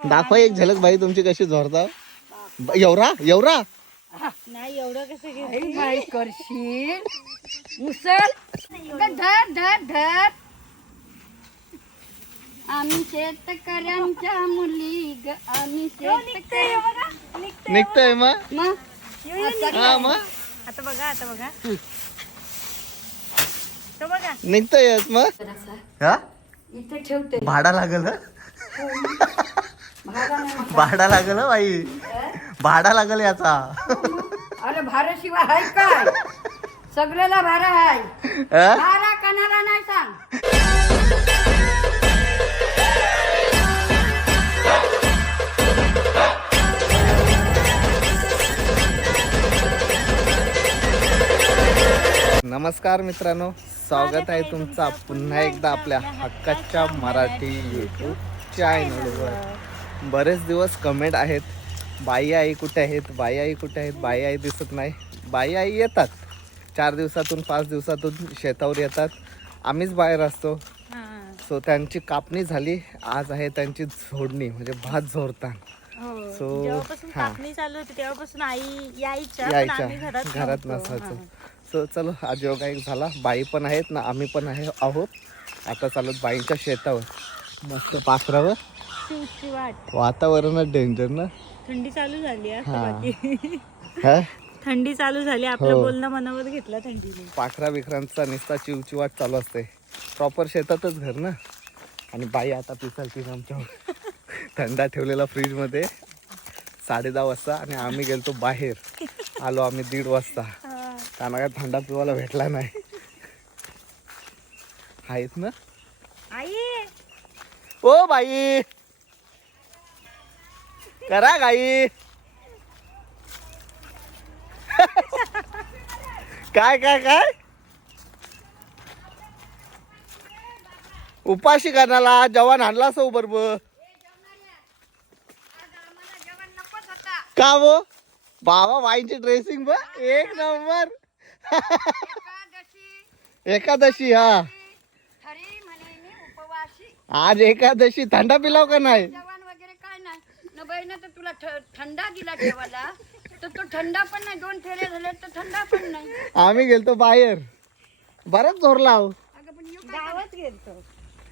दाखवा एक झलक बाई तुमची कशी झोरता एवढा एवढा नाही एवढं कसं करशील. मुसल. धर धर धर. आम्ही शेतकऱ्यांच्या मुली ग. आम्ही शेतकरी निघतंय मग? मग? हा मग? आता बघा आता बघा. तो बघा. निघतंयच मग? हा? इथे ठेवते भाडा लागल हं? भाडा लागल बाई. भाडा लागल याचा. अरे भाराशिवाय हाय काय? सगळ्याला भारा हाय? भारा कणाला नाही सांग. नमस्कार मित्रांनो स्वागत आहे तुमचा पुन्हा एकदा आपल्या हक्काच्या मराठी यूट्यूब चॅनलवर बरेच दिवस कमेंट आहेत. बाई आई कुठे आहेत? बाई आई कुठे आहेत? बाई आई दिसत नाही. बाई आई येतात. चार दिवसातून पाच दिवसातून शेतावर येतात. आम्हीच बाहेर असतो. सो त्यांची कापणी झाली. आज आहे त्यांची झोडणी म्हणजे भात झोडतान हो. जेव्हापासून हा. कापणी चालू होती तेव्हापासून आई यायच्या घरात. नसायचो. सो चलो आज योगा एक झाला. बाई पण आहेत ना आम्ही पण आहे आहोत. आता चालत बाईंच्या शेतावर. मस्त पाखरावर शिवची वाट. वातावरणच डेंजर ना? थंडी चालू झाली आता हा. बाकी. हा? थंडी चालू झाली आपलं हो. बोलणं मनावर घेतलं थंडीने. पाखरा बिखरांचा निस्ता चिवचिवाट चालू असते. प्रॉपर शेतातच घर ना? आणि बाई आता पिसालची आमच्यावर. थंडा ठेवलेला फ्रीजमध्ये साडे दहा वाजता आणि आम्ही गेलतो बाहेर. आलो आम्ही दीड वाजता. हा. त्यांना काय थंडा पिवायला भेटला नाही. आहेत ना? आई! O by! करा गाई. काय काय काय? उपाशी करणाला जवान आणला असं बरोबर का वो? बाबा बाईंची ड्रेसिंग बघ. एक नंबर. एकादशी हा. आज एकादशी. थंडा पिलाव का नाही? नाही न तर तुला थंडा दिला ठेवायला. तर तो थंडा पण नाही दोन फेरे झाले तर थंडा पण नाही. आम्ही गेलतो बाहेर. बरंच झोरला हो. अगं पण येऊ गावात गेलतो.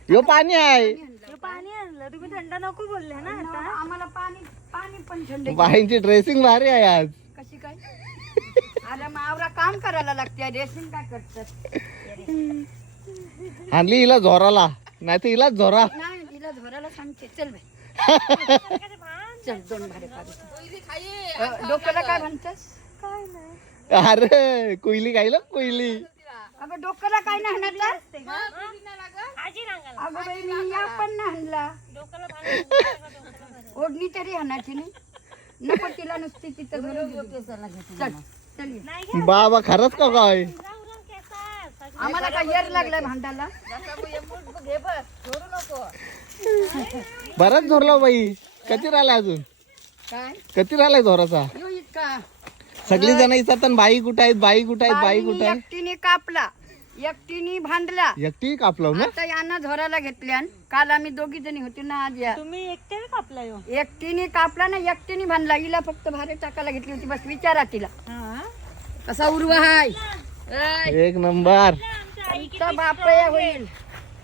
ह्यो पाणी आहे. हे पाणी आणलं. तुम्ही थंड नको बोलले ना आता. आम्हाला पाणी पाणी पण थंड बाईंची ड्रेसिंग भारी आहे आज. कशी काय? अरे मावरा काम करायला लागते. रेसिंग काय करतात? आणली हिला झोराला नाही तर हिला झोरा नाही तिला धोराला सांगते. चल बाई. चल दोन भाडे डोक्याला काय म्हणतेस? काय नाही. अरे कोयली खायला? कोयली. अगं डोक्याला काय नाही हाणलं अगं बाई मी या पण नाही हाणला ओढणी तरी हाणायची नाही. नको तिला नुसती तिथं बाबा खरंच का काय? आम्हाला काय येर लागलाय भांडाला बराच झोरला हो बाई. कधी राहिला अजून? काय? कधी राहिलाय झोराचा येऊ इतका. सगळी जण विचारतात बाई कुठे आहेत? बाई कुठे आहेत? बाई कुठे आहे एकटीने कापला. एकटीने भांडला. एकटी कापलं ना? आता यांना झोराला घेतल्या काल आम्ही दोघी जणी होती ना आज या. तुम्ही एकटे कापला यो. एकटीने कापला ना एकटीने भांडला. हिला फक्त भारे टाकायला घेतली होती. बस विचारा तिला. हा? कसा उर्वा हाय? ऐ, एक नंबर. बापया होईल.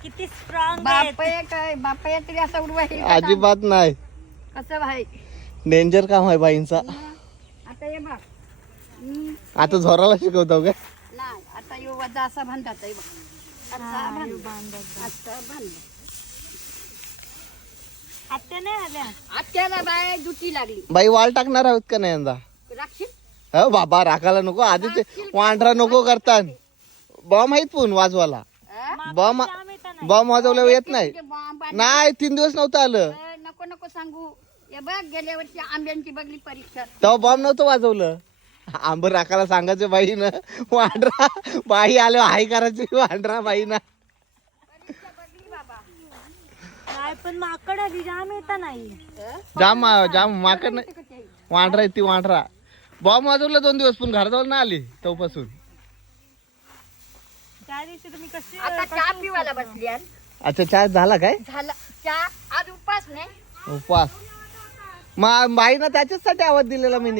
किती स्ट्रॉंग बापया काय? बापया तरी असा उर्वा येईल का सांग? अजिबात नाही. कसं भाई. डेंजर काम आहे बाईंचा. आता ये बघ. आता झोराला शिकवतो काय नाही आता यो वजा असा भांडतात हे बघ. असा भांड. असा भांड. आत्या नाही आल्या? आत्याला बाय दुटी लागली. बाई वाल टाकणार आहोत का नाही यंदा? राखशील? हो बाबा राखायला नको. आधी ते वांढरा नको करतात बॉम्ब आहेत पण वाजवाला? बॉम्ब बॉम्ब वाजवल्यावर येत नाही. नाही तीन दिवस नव्हतं आलं. नको नको सांगू. बघ गेल्या वर्षी आंब्यांची बघली परीक्षा. तेव्हा बॉम्ब नव्हतं वाजवलं. आंबर राखायला सांगायचं बाईनं. वांढरा बाई आलं हाय करायची वांढरा बाईनं. काय पण माकड आली जाम येता नाही. जाम जाम माकड नाही. वांढरा आहे? ती वांढरा बॉम्ब वाजवलं दोन दिवस पण घराजवळ ना आली तेव्हापासून त्या दिवशी तुम्ही कशी आता चहा पिवायला बसली आहे. अच्छा चहा झाला काय? झाला. चहा आज उपास नाही. उपवास मा बाई ना त्याच्याचसाठी आवाज दिलेला मी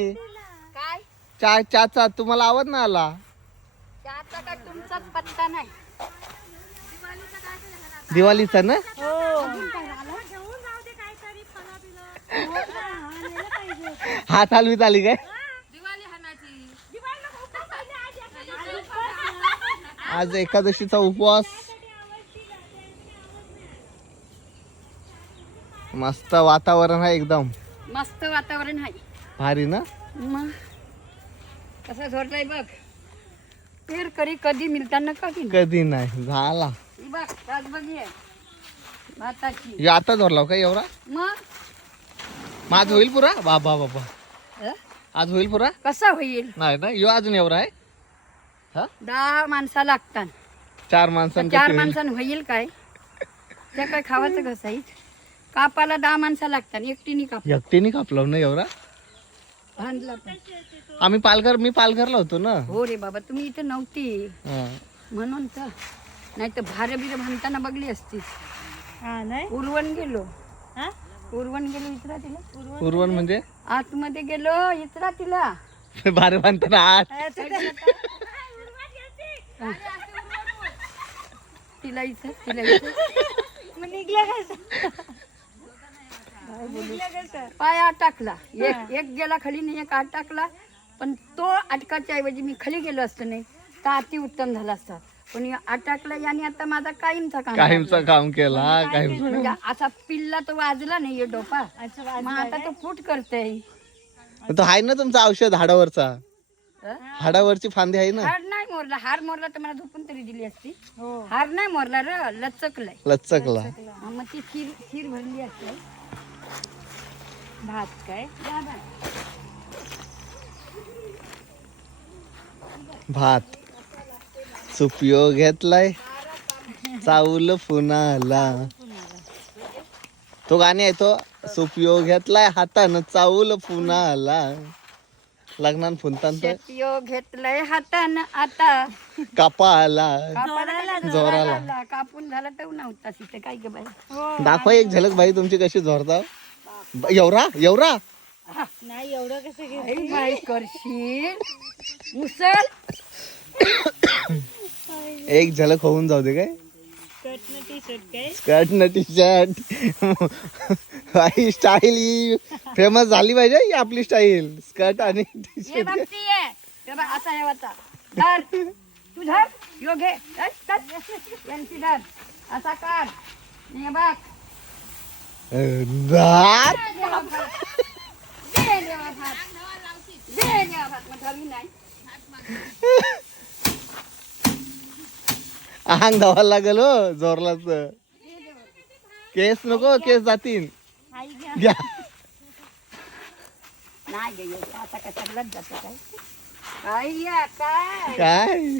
काय? चा चाचा तुम्हाला आवाज ना आला? त्याचा काय तुमचाच पत्ता नाही. दिवाळीचा ना? हात हलवीत आली काय? आज एकादशीचा उपवास. मस्त वातावरण आहे एकदम. मस्त वातावरण आहे. भारी ना? मग कसं झोरलाय बघ. पेर करी कधी मिळताना कधी. कधी नाही झाला. ही बघ आज बघ ये. भाताची हे आता धरला का एवढा? मग? आज होईल पुरा? बाबा बाबा अ? आज होईल पुरा? कसा होईल? नाही ना यो अजून एवढा आहे. हा? दहा माणसा लागतात. चार तर माणसांचं चार होईल. माणसानं होईल काय? त्या काय खावाचं घसाईत कापाला दहा माणसं लागतात एकटीने काप. एकटीने कापलं ना एवढा? बांधला पण. आम्ही पालघर मी पालघरला होतो ना. हो रे बाबा तुम्ही इथे नव्हती. हा. म्हणून तर. नाही तर भारे बिरे बांधताना बघली असती हा नाही? उरवण गेलो. हा? उरवण गेलो इचरा तिला. उर्वण म्हणजे? आतमध्ये गेलो इचरा तिला. भारी बांधताना आठ तिला इथं तिला इथं. मग निघल्या पाय आत टाकला. एक एक गेला खाली नाही एक आत टाकला. पण तो अटकाच्या ऐवजी मी खाली गेलो असतो नाही तर अति उत्तम झाला असता. पण या आत टाकला याने आता माझा कायमचा काम काहीमचं काम केला हा म्हणजे असा पिल्ला तो वाजला नाही हे डोपा. मग आता तो फूट करतय. तो आहे ना तुमचं औषध हाडावरचा? हाडावरची फांदी आहे ना? हार नाही मोरला. हार मोरला तर मला झोपून तरी दिली असती. हो. हार नाही मोरला र लचकलाय. लचकला. मग ती खीर खीर भरली असते. भात काय. भात. सुपियो घेतलाय. चावल फुनाला. तो गाणे आहे तो. सुपियो घेतलाय हातानं चावल फुनाला. लग्नान फुनतान तर शेतीयो घेतलंय हातानं आता. कापाला. कापाला जोराला. झाला, कापून झाला तर नव्हता तिथे काय ग बाई? हो. दाखवा एक झलक भाई तुमची कशी झोरता एवढा? एवढा? नाही एवढं कसं घे आई बाई करशील? मुसल? एक झलक होऊन जाऊ दे काय? स्कर्ट न टी शर्ट काय? स्कर्ट न टी शर्ट ही स्टाईल फेमस झाली पाहिजे ही आपली स्टाईल स्कर्ट आणि टी ये बघती ये. हे बघ, असा कर. हे भात. नाही अंग धावायला लागल हो जोरलाच. केस नको केस जातील घ्या. नाही आता. काय?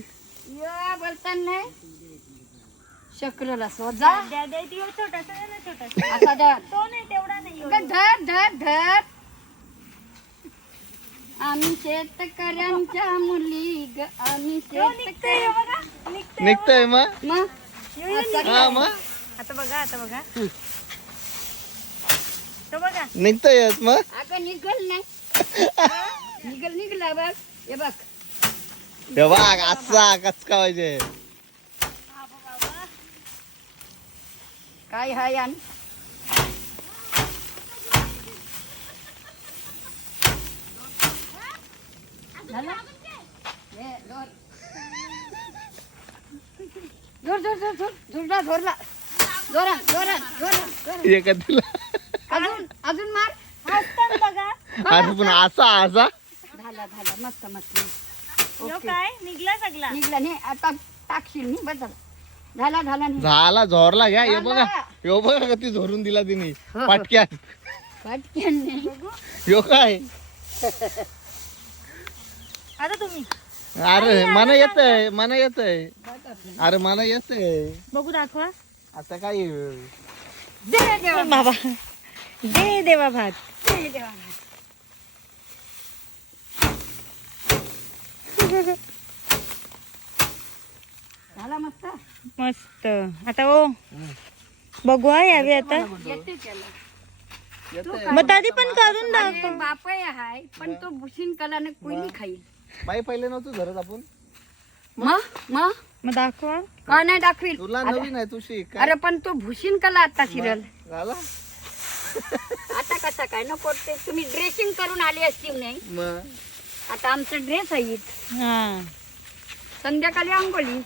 जातं काय बोलताना. नाही शक्रला सोजा द्या द्या ती छोटासा आहे ना छोटासा. असा धर तो नाही तेवढा नाही अगं धर धर धर. आम्ही शेतकऱ्यांच्या मुली ग आम्ही निघतंय शेतकरी बघा. निघतंय निघतोय मग? हा आता बघा आता बघा. तो बघा. निघतोयच मग? अगं निघल नाही. निघल निघला बघ. हे बघ. हे बघ असा कचका पाहिजे. जोरात, जोरात. एका तिला अजून अजून मार. हसतात बघा. अरे पण असा असा? झाला झाला. मस्त मस्त. Yo okay. काय? निघला सगळा. निघला. नाही आता टाकशील नाही बस झाला झाला झाला नाही. झाला झोरला घ्या. हे बघा. यो बघा कधी झोरून दिला तिने. हो. पटक्यात. पटकन नाही. यो काय? आता तुम्ही. अरे मला येतय मला येतय. अरे मला येतय. बघू दाखवा. आता काय दे देवा बाबा. दे देवा भात. दे देवा झाला मस्त? मस्त. आता ओ बघू हा यावी आता. येते त्याला येतंय. मग तरी पण करून दाखव. बापय हाय पण तो भुशीन कलाने कोणी खाईल. बाई पहिले नव्हतं धरत आपण. मग मग मग दाखवा का नाही दाखवील. तुला नवीन आहे तू शिक अरे पण तो भुशीन कला आता सिरियल झाला? आता कसा काय नको ते? तुम्ही ड्रेसिंग करून आली असतील नाही मग? आता आमचं ड्रेस आहे हा. संध्याकाळी आंघोळी.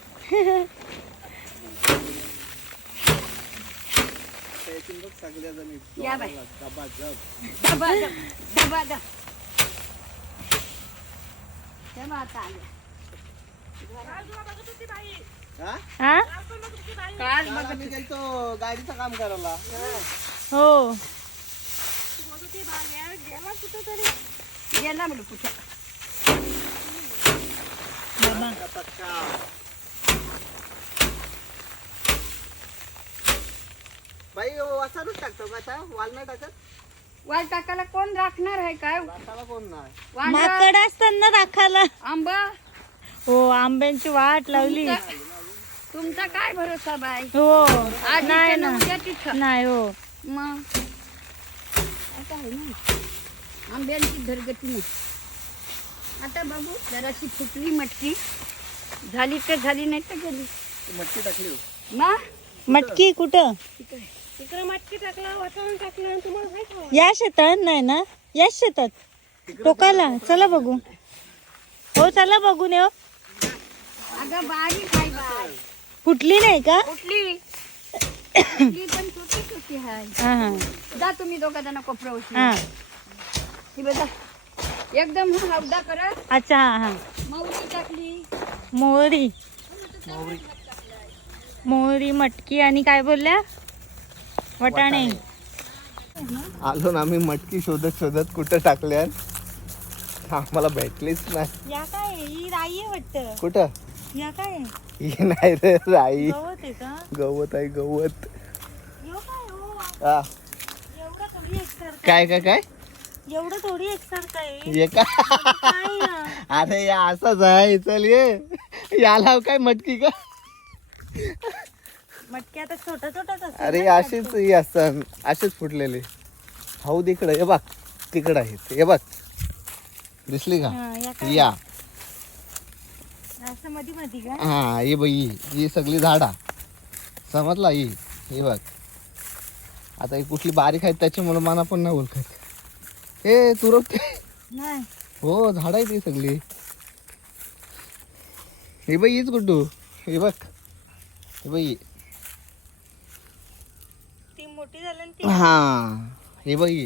या बाई. डबा जब. डबा डबा. तेव्हा आता आल्या. हा? हा काल काल बघ आम्ही गेलतो गाडीचं काम करायला हो गेला म्हणून कुठं आता काम. बाई वासारूच टाकतो का आता? वाल नाही टाकत? वाल टाकायला कोण राखणार आहे काय? वासाला कोण नाही? वांग माकड असताना दाखाला आंबा? हो आंब्यांची वाट लावली. तुमचा- तुमचा काय भरोसा बाई? हो आज नाही इथं ना. ना उद्या तिथं. नाही हो. मग? आता आहे ना. आंब्यांची धरगती नाही. आता बघू जराशी फुटली मटकी. झाली तर झाली नाही तर गेली. मटकी टाकली हो. मग? मटकी कुठं? तिकडे मटकी टाकला वाटाणा टाकलं तुम्हाला या शेतात नाही ना? या शेतात. टोकाला चला बघू. हो चला बघून येऊ अगं बारीक आहे बाय फुटली नाही का? कुठली? कुठली पण छोटी छोटी आहे हा हा. जा तुम्ही दोघा जण कोपरा. हा. ही बघा. एकदम हवदा करत अच्छा हा हा. मौरी टाकली. मोहरी. मोहरी मटकी आणि काय बोलल्या? वटाणे. आलो ना आम्ही मटकी शोधत शोधत कुठं टाकल्या आम्हाला भेटलीच नाही. या काय? ही राई वाटत. कुठं? या काय? ही नाही रे राई. गवत आहे का? गवत आहे गवत. यो काय हो? हा. एवढं थोडी एकसारखं काय? काय काय एवढं थोडी एकसारखं आहे का? काय ना? अरे या असंच आहे चल ये. याला काय मटकी का? मटकी आता छोटा छोटाच असतो अरे ना अशीच ही असतात अशीच फुटलेली. हाऊ तिकडं हे बघ तिकडं आहे हे बघ. दिसली का? हा, या या. असं मध्ये का? हा ही बघ ही. ही सगळी झाडा. समजला ही? ही बघ. आता ही कुठली बारीक आहेत त्याच्यामुळे मला पण नाही ओळखत. ए तू रोखते नाही. हो झाड आहे ती सगळी. हे बाई हीच गुड्डू हे बघ. हे बाई ती मोठी हा. हे बाई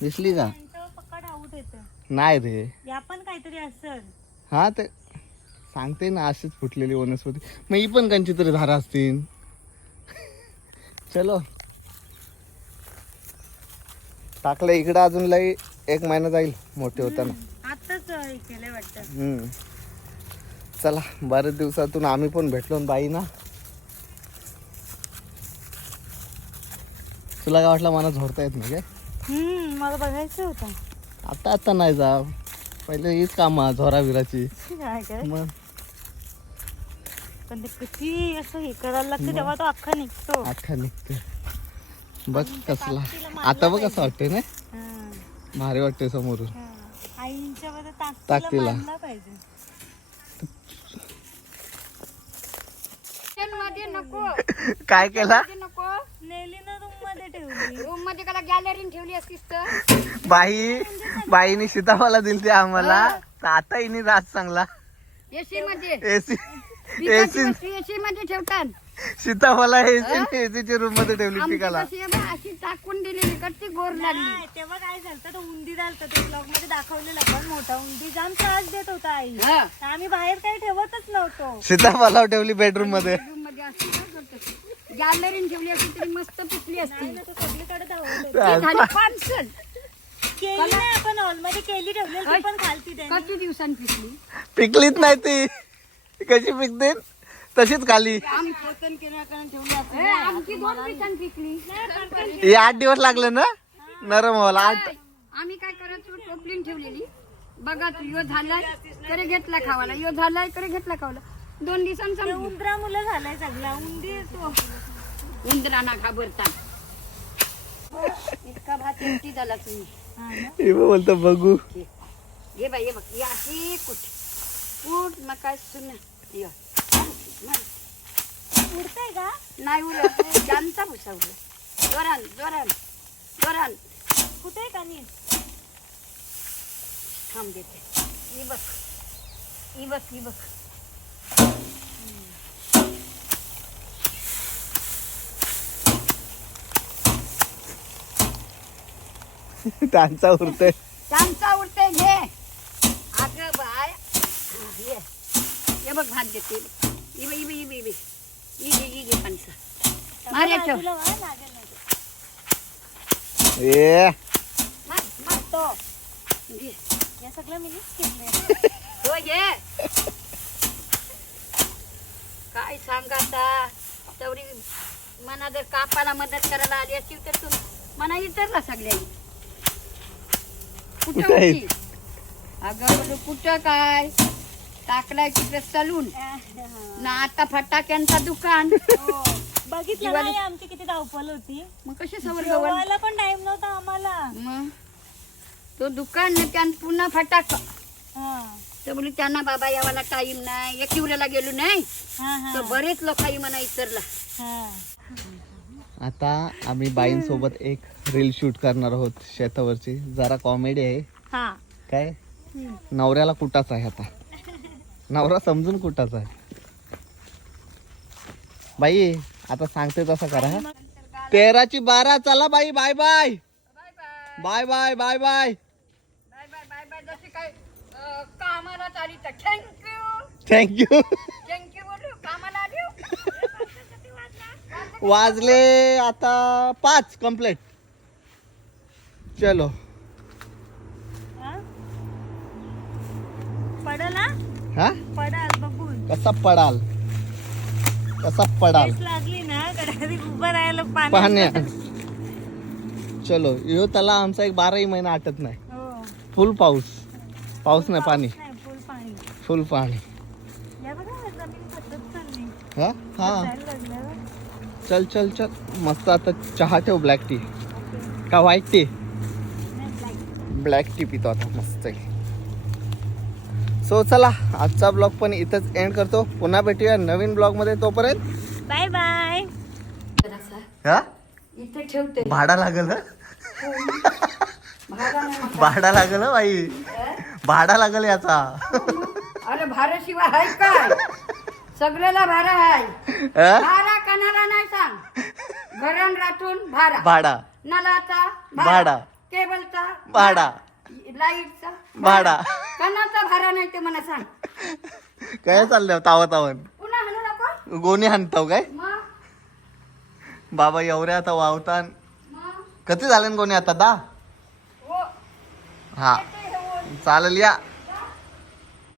दिसली का? त्यांच्यावर येतं नाही रे. या पण काहीतरी असेल. हा ते सांगते ना अशीच फुटलेली वनस्पती. मग ही पण कंची तरी झाडं असतील. चलो. टाकलं इकडं अजून लई एक महिना जाईल मोठे होताना. आताच हे केलंय वाटतं. हम्म. चला बरेच दिवसातून आम्ही पण भेटलो ना बाई ना तुला काय वाटलं मला झोरता येत नाही काय? हम्म मला बघायचं होतं. आता आता नाही जा. पहिले हीच कामं झोरा विराची काय काय? मग? पण ते किती असं हे करायला लागतं तेव्हा तो अख्खा निघतो. अख्खा निघते बघ कसला. आता बघ कसं वाटतंय ना हा, भारी वाटतंय समोरून. हा. आईंच्या मध्ये ताकदीला. ताकदीला. मानला पाहिजे. किचनमध्ये नको. काय केला? मध्ये नको. नेली ना रूम मध्ये ठेवली. रूममध्ये त्याला गॅलरीन ठेवली असतीस तर. बाई बाईनी सीताफळा दिली आम्हाला. तर आता हिने राज चांगला. एसी मध्ये. एसी एसी एसी मध्ये ठेवतात. सीताफळा एसी एसीच्या रूममध्ये ठेवली आमची पिकाला. कशी आहे बा, अशी टाकून दिलेली कशी गोर लागली. नाही, तेव्हा काय झालं तो उंदी झालता ते ब्लॉगमध्ये दाखवलेला पण मोठा. उंदी जाम त्रास देत होता आई. हा. आम्ही बाहेर काही ठेवतच नव्हतो. सीताफळा ठेवली बेडरूममध्ये. रूममध्ये काय करतो गॅलरीन ठेवली असती तरी मस्त पिकली असती. नाही ना, तो सगळीकडे धावत ती झाली पार्सल केली नाही आपण हॉलमध्ये केली ठेवलेली ती पण खालती त्याने. किती दिवसांनी पिकली? पिकलीच नाही ती. कशी पिकते? तशीच खाली. ए, आमची दोन दिवसांनी पिकली. हे आठ दिवस लागले ना? नरम व्हायला आठ. आम्ही काय करायचो टोपलीन ठेवलेली. बघा तू यो झालायकडे घेतला खावाला. यो झालायकडे घेतला खावाला. दोन दिवसांनी ते संपली उंदरा मुलं झालाय सगळा उंदी तो. उंदराना घाबरता. इतका भात एकटी झाला तुम्ही. हा ना? हे बघ बोलतो बघू. ये बाई ये बघ या अशी कुठ? कुठ मग काय सुन. ये. उडतंय का? नाही उरत जानता भुसा उरला जोरान जोरान जोरान. कुठे का नीट थांब देते. ही बघ. ही बघ ही बघ. त्यांचा उरतोय. चांचा उरते घे. अगं बाय. हा, ये ये बघ भात देते इबे इबे इबे इबे. ई घे ई घे पंचा लागेल नाही ते. ए. मार मार तो. घे. या सगळं मी घेतलंय हो ये काय सांग आता? तेवढी मना जर कापाला मदत करायला आली असती तर तू मना विचारला सगळ्या कुठं? होती? अगं बोलू कुठं काय? टाकलाय तिथं सलून. ना आता फटाक्यांचा दुकान. हो. बघितलं दिवाळी- नाही आमची किती धावपळ होती. मग कशी सवर गवल जेवायला पण टाइम नव्हता आम्हाला. मग? तो दुकान ना त्यान पुन्हा फटाक. हा. तर त्यांना बाबा यावाला टाईम नाही. या किवऱ्याला गेलो नाही. तर बरेच आई म्हणा इतरला. आता आम्ही बाईंसोबत एक रील शूट करणार आहोत शेतावरची. जरा कॉमेडी आहे. काय? नवऱ्याला कुठाच आहे आता? नवरा समजून कुटाचा आहे? बाई आता सांगते तसं करा हा. तेराची बारा चला बाई bye bye bye bye bye bye कामाला आली तर थँक्यू थँक्यू थँक्यू बोलू. कामाला आली हो. वाजले आता पाच कंप्लीट चलो. हा? पडल? हा? हा पडाल बघून. कसा पडाल? कसा पडाल? ठेच लागली ना कधी उभं राहायला पाणी पाहण्या चलो. यो त्याला आमचा एक बाराही महिना आटत नाही. हो. फुल पाऊस. पाऊस नाही पाणी. नाही फुल पाणी. फुल पाणी. या बघा जमीन खतच चालली. हा? हा. लागलं चल चल चल. मस्त आता चहा ठेव ब्लॅक टी का व्हाईट टी ब्लॅक टी पितो आता मस्त सो चला आजचा ब्लॉग पण इथंच एंड करतो. पुन्हा भेटूया नवीन ब्लॉगमध्ये तोपर्यंत. बाय बाय जरासा हा? इथे ठेवते. भाडा लागल हं? भाडा नाही. भाडा लागल बाई? भाडा लागल याचा. अरे भाराशिवाय हाय काय? सगळ्याला भारा हाय? भारा कणाला नाही सांग. घरण राठून भारा भाडा. नलाचा भाडा. केबलचा भाडा. लाईटचा भाडा. कणाचा भारा नाही ते मला सांग. काय चाललंय तावा तावन पुन्हा म्हणू नको. गोणी हाणताव काय? मग बाबा एवढ्या आता वावतान. मग कधी झाले न गोणी आता दा? हो. हा. हो चालेल या